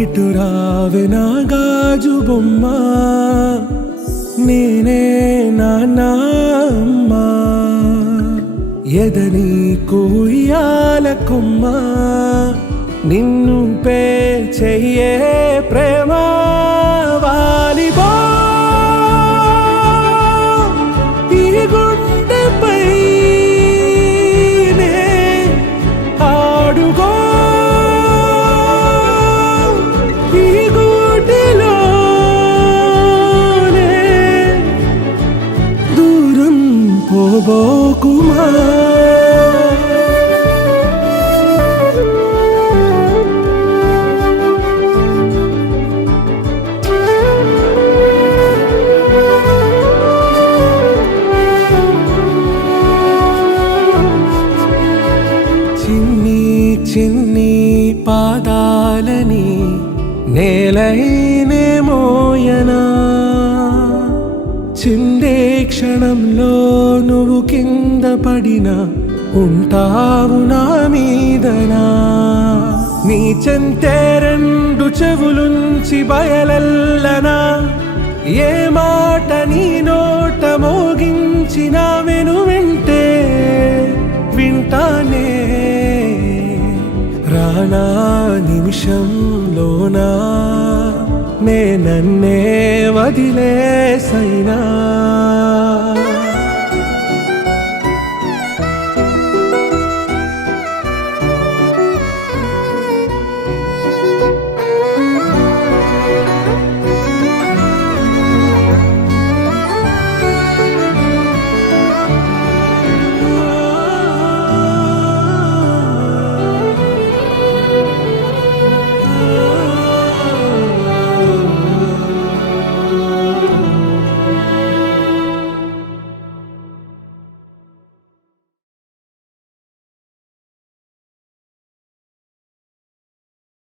ఇటు రావే నా గాజు బొమ్మ, నేనే నాన్నమ్మ, ఎదని కుయ్యాల కొమ్మ, నిన్ను పే చెయ్యే ప్రేమ వాలిబో ఈ గుండెపై ఆడుగో పోబోకుమా. చిన్ని చిన్ని పాదాలని నేలైనే మోయనా, చిందే క్షణంలో నువ్వు కింద పడినా ఉంటావు నా మీదనా. నీ చెంతే రెండు చెవులుంచి బయలెల్లనా, ఏ మాట నీ నోట మోగించిన వెను వింటే వింటానే. రానా నిమిషంలోనా నే నన్నే వదిలేసైనా